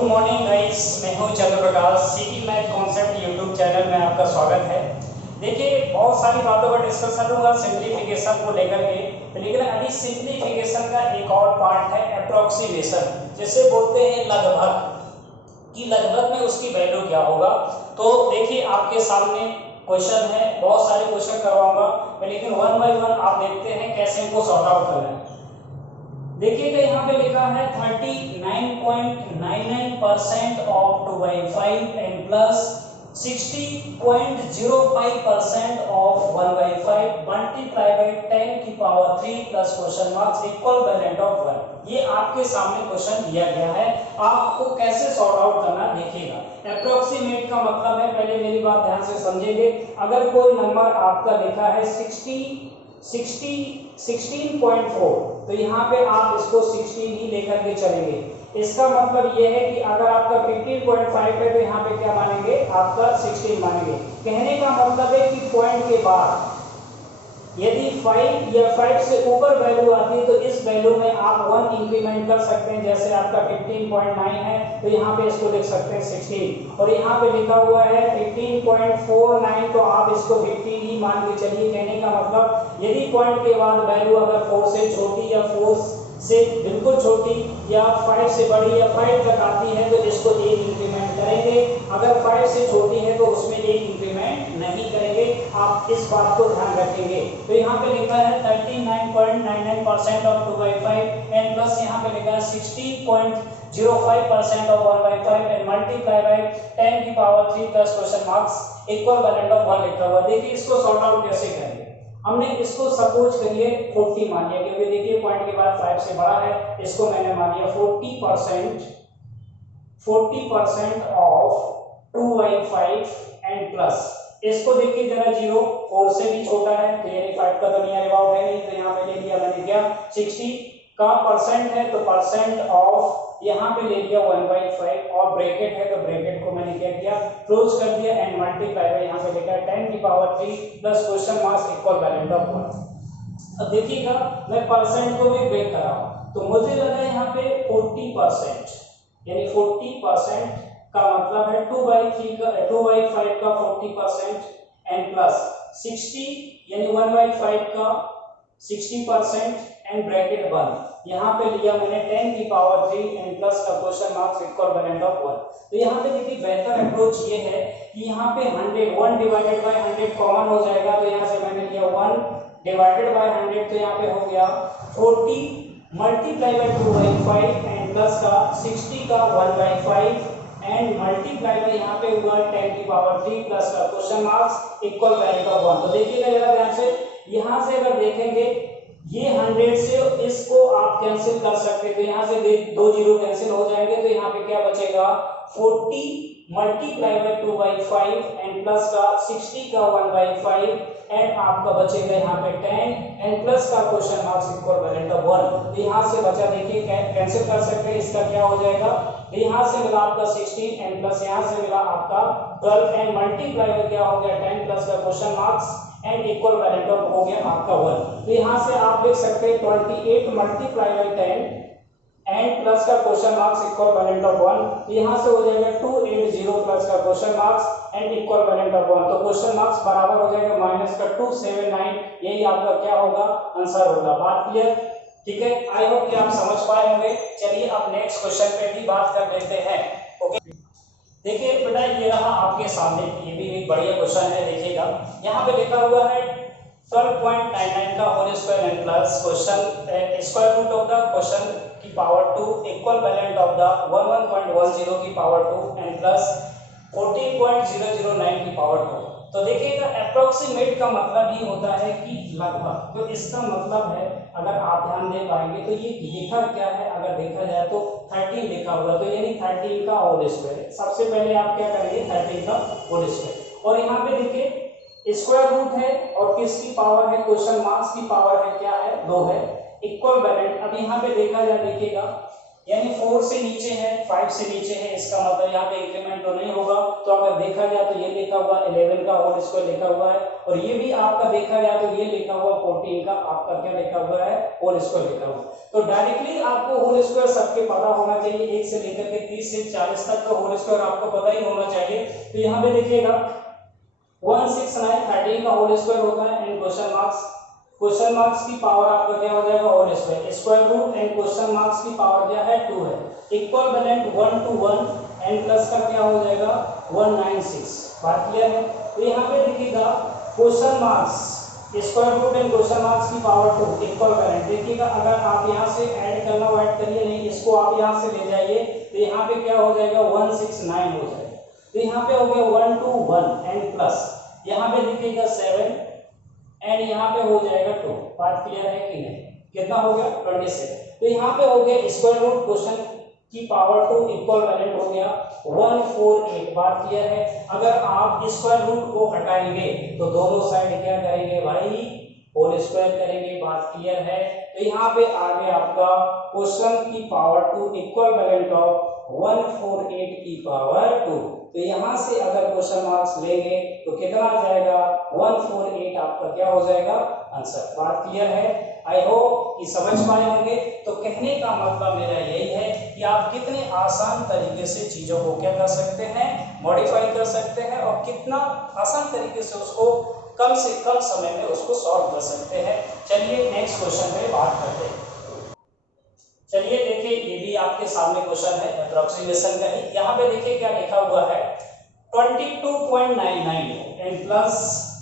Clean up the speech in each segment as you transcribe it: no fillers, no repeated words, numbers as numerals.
Good morning guys, मैं हूं Chandraprakash. City math concept YouTube channel में आपका स्वागत है। देखिए, बहुत सारी बातों का डिस्कशन होगा सिंप्लीफिकेशन को लेकर के, लेकिन अभी सिंप्लीफिकेशन का एक और पार्ट है अप्रोक्सीमेशन, जिसे बोलते हैं लगभग, कि लगभग में उसकी वैल्यू क्या होगा। तो देखिए, आपके सामने क्वेश्चन है, बहुत सारे क्वेश्चन करवाऊंगा मैं, लेकिन वन बाय वन आप देखते हैं कैसे इनको सॉर्ट आउट करना है। देखिएगा, यहाँ पे लिखा है 39.99% of 2/5 and plus 60.05% of 1/5 multiply by 10 की power 3 plus question marks equivalent of 1। ये आपके सामने क्वेश्चन दिया गया है, आपको कैसे सॉर्ट आउट करना देखिएगा। अप्रोक्सीमेट का मतलब है, पहले मेरी बात ध्यान से समझेंगे। अगर कोई नंबर आपका लिखा है 16.4, तो यहाँ पे आप इसको 16 ही लेकर के चलेंगे। इसका मतलब ये है कि अगर आपका 15.5 है तो यहाँ पे क्या मानेंगे, आपका 16 मानेंगे। कहने का मतलब है कि पॉइंट के बाद यदि 5 या 5 से ऊपर वैल्यू आती है तो इस वैल्यू में आप 1 इंक्रीमेंट कर सकते हैं। जैसे आपका 15.9 है तो यहाँ पे इसको लिख सकते हैं 16, और यहाँ पे लिखा हुआ है 15.49, तो आप इसको 15 ही मान के चलिए। कहने का मतलब यदि पॉइंट के बाद वैल्यू अगर 4 से छोटी या 4 से बिल्कुल छोटी या 5 से बड़ी या 5 तक आती है तो इसको 1 इंक्रीमेंट करेंगे। अगर 5 से छोटी है तो उसमें 1 इंक्रीमेंट नहीं करेंगे। आप इस बात को ध्यान रखेंगे। तो यहाँ पे लिखा है 39.99% ऑफ 2/5 एंड प्लस यहाँ पे लिखा है 60.05% ऑफ 1/5 एंड मल्टीप्लाई बाय 10 की power 3 plus question marks equivalent of 1 लिखा हुआ। देखिए, इसको सॉर्ट आउट कैसे करेंगे। हमने इसको सपोज करिए 40 मान लिया, क्योंकि देखिए पॉइंट के बाद 5 से बड़ा है, इसको मैंने मान लिया 40% ऑफ 2/5 एंड प्लस, इसको देखिए जरा 0 4 से भी छोटा है तो यानी 5 का तो नियर अबाउट है नहीं, तो यहाँ पे ले लिया मैंने क्या 60 का परसेंट है तो परसेंट ऑफ यहाँ पे ले लिया 1/5 और ब्रैकेट है तो ब्रैकेट को मैंने क्या किया, क्लोज कर दिया एंड मल्टीप्लाई बाय यहाँ पे लिखा है 10 की power 3 plus question marks equivalent of 1। अब देखिएगा, मैं परसेंट को भी ब्रेक कर रहा हूँ, तो मुझे लगा यहाँ पे 40%, यानी 40% का मतलब है 2/5 का 40% एंड प्लस 60 यानी 1/5 का 60% एंड ब्रैकेट 1। यहाँ पे लिया मैंने 10 की पावर 3 एंड प्लस का question marks equivalent of 1। तो यहाँ पे देखिए बेहतर अप्रोच ये है कि यहाँ पे 100 डिवाइडेड बाय 100 कॉमन हो जाएगा, तो यहाँ से मैंने लिया 1 डिवाइडेड बाय 100, तो यहाँ पे हो गया 40 मल्टीप्लाई बाय 2/5 एंड प्लस का 60 का 1/5 एंड मल्टीप्लाई बाय यहाँ पे हुआ 10 की पावर 3 प्लस का question marks equivalent of 1। तो देखिएगा जरा ध्यान से, यहाँ से अगर देखेंगे ये 100 से इसको आप कैंसिल कर सकते हैं, तो यहाँ से 2 जीरो कैंसिल हो जाएंगे, तो यहाँ पे क्या बचेगा 40 मल्टीप्लाई बाय 2/5 एंड प्लस का 60 का 1/5 एंड आपका बचेगा यहाँ पे 10 एंड प्लस का question marks equivalent of 1। तो यहाँ से बचा, देखिए कैंसिल कर सकते हैं, इसका क्या हो जाएगा, यहाँ से मिला आपका 16 एंड प्लस यहाँ से मिला आपका 12 एंड मल्टीप्लाई बाय क्या हो गया 10 प्लस का question marks and equivalent of हो गया आपका 1। तो यहाँ से आप लिख सकते हैं 28 मल्टीप्लाई बाय 10 एंड प्लस का question marks equivalent of 1। तो यहाँ से हो जाएगा 280 प्लस का question marks and equivalent of 1। तो क्वेश्चन मार्क्स बराबर हो जाएगा माइनस का 279, यही आपका क्या होगा, आंसर होगा। बात क्लियर? ठीक है, आई होप कि आप समझ पाए होंगे। चलिए अब नेक्स्ट क्वेश्चन पे भी बात कर लेते हैं। ओके, देखिए बेटा, ये रहा आपके सामने, ये भी एक बढ़िया क्वेश्चन है। देखिएगा, यहाँ पे लिखा हुआ है 12.99 का whole square and plus question square root of the question की power 2 equivalent of the 11.10 की पावर 2 एंड प्लस 14.009 की पावर 2। तो देखिएगा, अप्रोक्सीमेट का मतलब ही होता है कि लगभग। तो इसका मतलब है, अगर आप ध्यान दे पाएंगे तो ये लिखा क्या है, अगर देखा जाए तो 13 लिखा हुआ, तो यानी 13 का होल स्क्वायर। सबसे पहले आप क्या करेंगे, 13 का होल स्क्वायर, और यहाँ पे देखिए स्क्वायर रूट है और किसकी पावर है, क्वेश्चन मार्क्स की पावर है, क्या है 2 है, इक्वल वैलेंट। अब यहाँ पे देखा जाए, देखिएगा यानी 4 से नीचे है 5 से नीचे है, इसका मतलब यहाँ पे इंक्रीमेंट तो नहीं होगा। तो अगर देखा जाए तो ये लिखा हुआ 11 का होल स्क्वायर लिखा हुआ है, और ये भी आपका देखा जाए तो ये लिखा हुआ 14 का आपका क्या लिखा हुआ है, होल स्क्वायर लिखा हुआ। तो डायरेक्टली आपको होल स्क्वायर सबके पता होना चाहिए, 1 से लेकर के 30 से 40 तक का होल स्क्वायर आपको पता ही होना चाहिए। तो यहाँ पे देखिएगा 16913 का होल स्क्वायर होता है, एंड क्वेश्चन मार्क्स की पावर आपका क्या हो जाएगा, whole square, square root and question marks की पावर क्या है, 2 है, equivalent 1 to 1 and plus का क्या हो जाएगा 196। बात क्लियर है। तो यहाँ पे देखिएगा question marks square root and question marks की पावर 2 इक्वल बैलेंट। देखिएगा अगर आप यहाँ से ऐड करना हो ऐड करिए, नहीं इसको आप यहाँ से ले जाइए तो यहाँ पे क्या हो जाएगा 169 हो जाएगा। तो यहाँ पे हो गया 1 to 1 एंड प्लस यहाँ पे देखिएगा 7 एंड यहाँ पे हो जाएगा 2। बात क्लियर है कि नहीं, कितना हो गया 27। तो यहाँ पे हो गया स्क्वायर रूट क्वेश्चन की पावर 2 इक्वल बैलेंट हो गया 148। बात क्लियर है। अगर आप स्क्वायर रूट को हटाएंगे तो दोनों साइड क्या करेंगे भाई, होल स्क्वायर करेंगे। बात क्लियर है। तो यहाँ पे आ गया आपका क्वेश्चन की पावर 2 इक्वल बैलेंट ऑफ 148 की पावर 2। तो यहाँ से अगर क्वेश्चन मार्क्स लेंगे तो कितना आ जाएगा 148 आपका क्या हो जाएगा आंसर। बात क्लियर है। आई होप कि समझ पाए होंगे। तो कहने का मतलब मेरा यही है कि आप कितने आसान तरीके से चीजों को क्या कर सकते हैं, मॉडिफाई कर सकते हैं, और कितना आसान तरीके से उसको कम से कम समय में उसको सॉल्व कर सकते हैं। चलिए नेक्स्ट क्वेश्चन पे बात करते हैं। चलिए देखिए ये भी आपके सामने क्वेश्चन है अप्रोक्सीमेशन का ही। यहाँ पे देखिए क्या लिखा हुआ है 22.99 and plus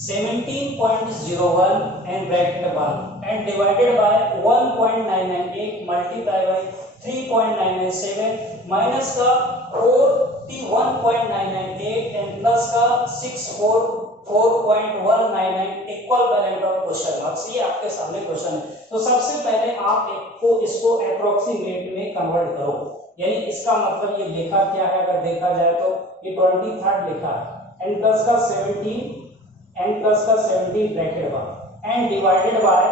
17.01 and bracket 1 and divided bye 1.998 multiply by 3.997 minus का 41.998 एंड प्लस का 644.199 इक्वल बैलेंट ऑफ क्वेश्चन मार्क्स। ये आपके सामने क्वेश्चन है। तो सबसे पहले आप इसको अप्रोक्सीमेट में कन्वर्ट करो, यानी इसका मतलब ये लिखा क्या है, अगर देखा जाए तो ये 23 लिखा है एंड प्लस का 17 ब्रैकेट 1 एंड डिवाइडेड बाय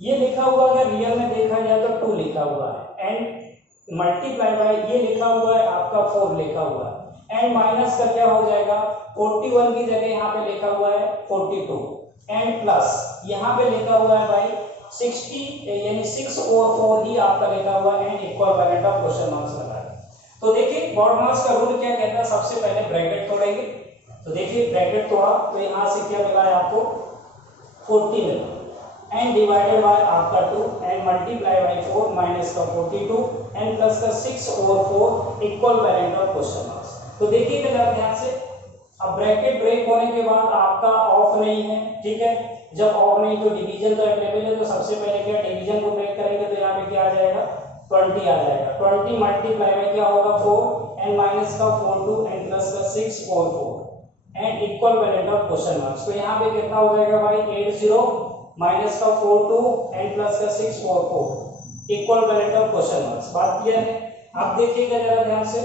ये लिखा हुआ, अगर रियल में देखा जाए तो 2 लिखा हुआ है एंड मल्टीप्लाई बाय ये लिखा हुआ है आपका 4 लिखा हुआ है एंड माइनस का क्या हो जाएगा 41 की जगह यहाँ पे लिखा हुआ है 42 एंड प्लस यहाँ पे लिखा हुआ है भाई 60 यानी 644 ही आपका लिखा हुआ है and equal बैलेंट of question marks लगा है। तो देखिए बॉड मास का रूल क्या कहता है, सबसे पहले ब्रैकेट तोड़ेंगे। तो देखिए ब्रैकेट तोड़ा तो यहाँ से क्या मिला है आपको 40 मिला एंड डिवाइडेड बाय आपका 2 एंड मल्टीप्लाई बाय 4 माइनस का 42 एंड प्लस का 644 इक्वल बैलेंट ऑफ क्वेश्चन मार्क्स। तो देखिए जरा ध्यान से, अब ब्रैकेट ब्रेक होने के बाद आपका ऑफ नहीं है, ठीक है। जब ऑफ नहीं तो डिवीजन तो अवेलेबल है, तो सबसे पहले क्या डिवीजन को ब्रेक करेंगे तो यहाँ पे क्या आ जाएगा 20 आ जाएगा। 20 मल्टीप्लाई में क्या होगा 4 एंड माइनस का 42 एंड प्लस का 644 and equal बैलेंट of question marks. तो यहाँ पे कितना हो जाएगा भाई 80 माइनस का 42 एंड प्लस का 644 इक्वल बैलेंट ऑफ क्वेश्चन मार्क्स। बात क्लियर है। आप देखिएगा जरा ध्यान से,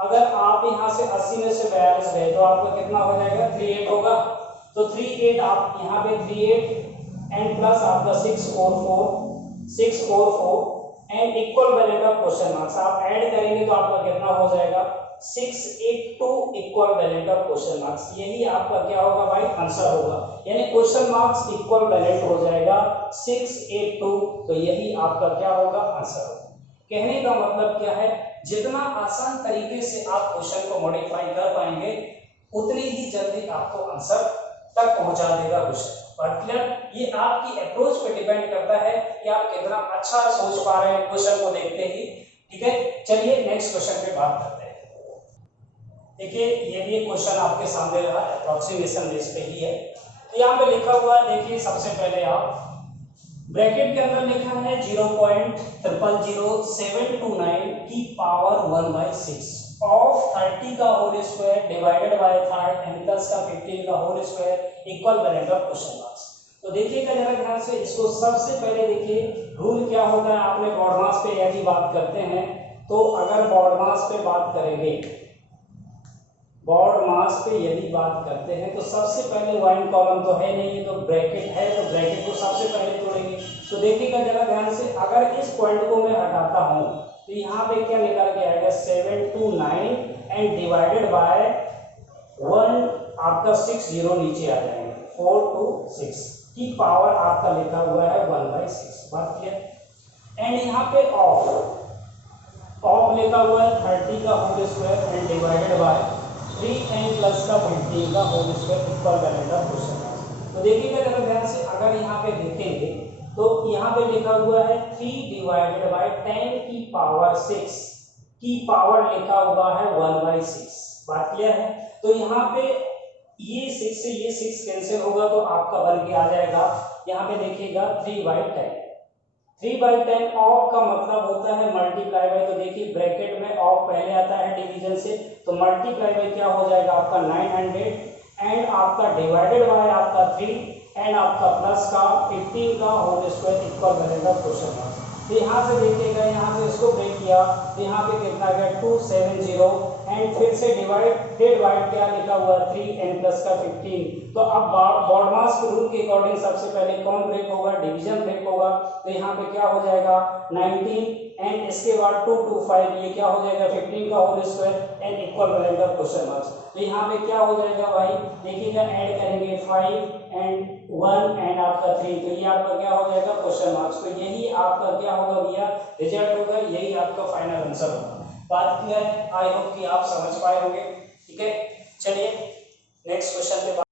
अगर आप यहाँ से 80 में से 42 गए तो आपका कितना हो जाएगा 38 होगा। तो 38 आप यहाँ पे 38 एंड प्लस आपका 644 and equal बैलेंट of question marks आप ऐड करेंगे तो आपका कितना हो जाएगा 682 इक्वल बैलेंट ऑफ क्वेश्चन मार्क्स। यही आपका क्या होगा भाई आंसर होगा, यानी क्वेश्चन मार्क्स इक्वल बैलेंट हो जाएगा 682। तो यही आपका क्या होगा आंसर होगा। कहने का मतलब क्या है, जितना आसान तरीके से आप क्वेश्चन को मॉडिफाई कर पाएंगे उतनी ही जल्दी आपको आंसर तक पहुंचा देगा क्वेश्चन। बात क्लियर। ये आपकी अप्रोच पे डिपेंड करता है कि आप कितना अच्छा सोच पा रहे हैं क्वेश्चन को देखते ही, ठीक है। चलिए नेक्स्ट क्वेश्चन पे बात करते हैं। देखिए ये भी क्वेश्चन आपके सामने रहा, अप्रोक्सीमेशन बेस पे ही है। तो यहाँ पे लिखा हुआ है, देखिए सबसे पहले आप ब्रैकेट के अंदर लिखा है 0.000729 की पावर 1/6 ऑफ 30 का whole square divided by 3 and plus का 15 का whole square equal बैलेंट of question marks. तो देखिएगा जरा ध्यान से, इसको सबसे पहले देखिए रूल क्या होता है। आपने बॉड मास पे यदि बात करते हैं तो अगर बॉड मास पे बात करेंगे, बॉड मास पे यदि बात करते हैं तो सबसे पहले 1 कॉलम तो है नहीं है, तो ब्रैकेट है तो ब्रैकेट को सबसे पहले तोड़ेंगे। तो देखिएगा जरा ध्यान से, अगर इस पॉइंट को मैं हटाता हूँ तो यहाँ पे क्या निकल के आएगा 7 to 9 एंड डिवाइडेड बाय 1 आपका 6 जीरो नीचे आ जाएंगे 4 to 6 की पावर आपका लिखा हुआ है 1/6। बात क्लियर। एंड यहाँ पे ऑफ लिखा हुआ है 30 का whole square and divided by 3n plus का 15 का होल स्क्वायर इक्वल करेगा क्वेश्चन। तो देखिएगा जरा ध्यान से, अगर यहाँ पे देखेंगे तो यहाँ पे लिखा हुआ है 3 डिवाइडेड बाय 10 की पावर 6 की पावर लिखा हुआ है 1/6। बात क्लियर है। तो यहाँ पे ये 6 से ये 6 कैंसिल होगा तो आपका बन के आ जाएगा, यहाँ पे देखिएगा 3/10। 3/10 ऑफ का मतलब होता है मल्टीप्लाई बाय, तो देखिए ब्रैकेट में ऑफ पहले आता है डिवीजन से, तो मल्टीप्लाई बाय क्या हो जाएगा आपका 900 एंड आपका डिवाइडेड बाय आपका 3 एंड आपका प्लस का 15 का होल स्क्वायर इक्वल बनेगा क्वेश्चन मार्क। तो यहाँ से देखिएगा, यहाँ से इसको ब्रेक किया तो यहाँ पे कितना गया 270 एंड फिर से डिवाइडेड बाय क्या लिखा हुआ 3n प्लस का 15। तो अब बॉडमास के रूल के अकॉर्डिंग सबसे पहले कौन ब्रेक होगा, डिवीजन ब्रेक होगा। तो यहाँ पे क्या हो जाएगा 19 एंड इसके बाद 2 to 5 ये क्या हो जाएगा 15 का होल स्क्वायर एंड इक्वल बनेगा क्वेश्चन मार्क्स। तो यहाँ पे क्या हो जाएगा भाई, देखिएगा ऐड करेंगे 5 एंड 1 एंड आपका 3, तो ये आपका क्या हो जाएगा क्वेश्चन मार्क्स। तो यही आपका क्या होगा भैया रिजल्ट होगा, यही आपका फाइनल आंसर होगा। बात क्लियर है, आई होप कि आप समझ पाए होंगे। ठीक है, चलिए नेक्स्ट क्वेश्चन पे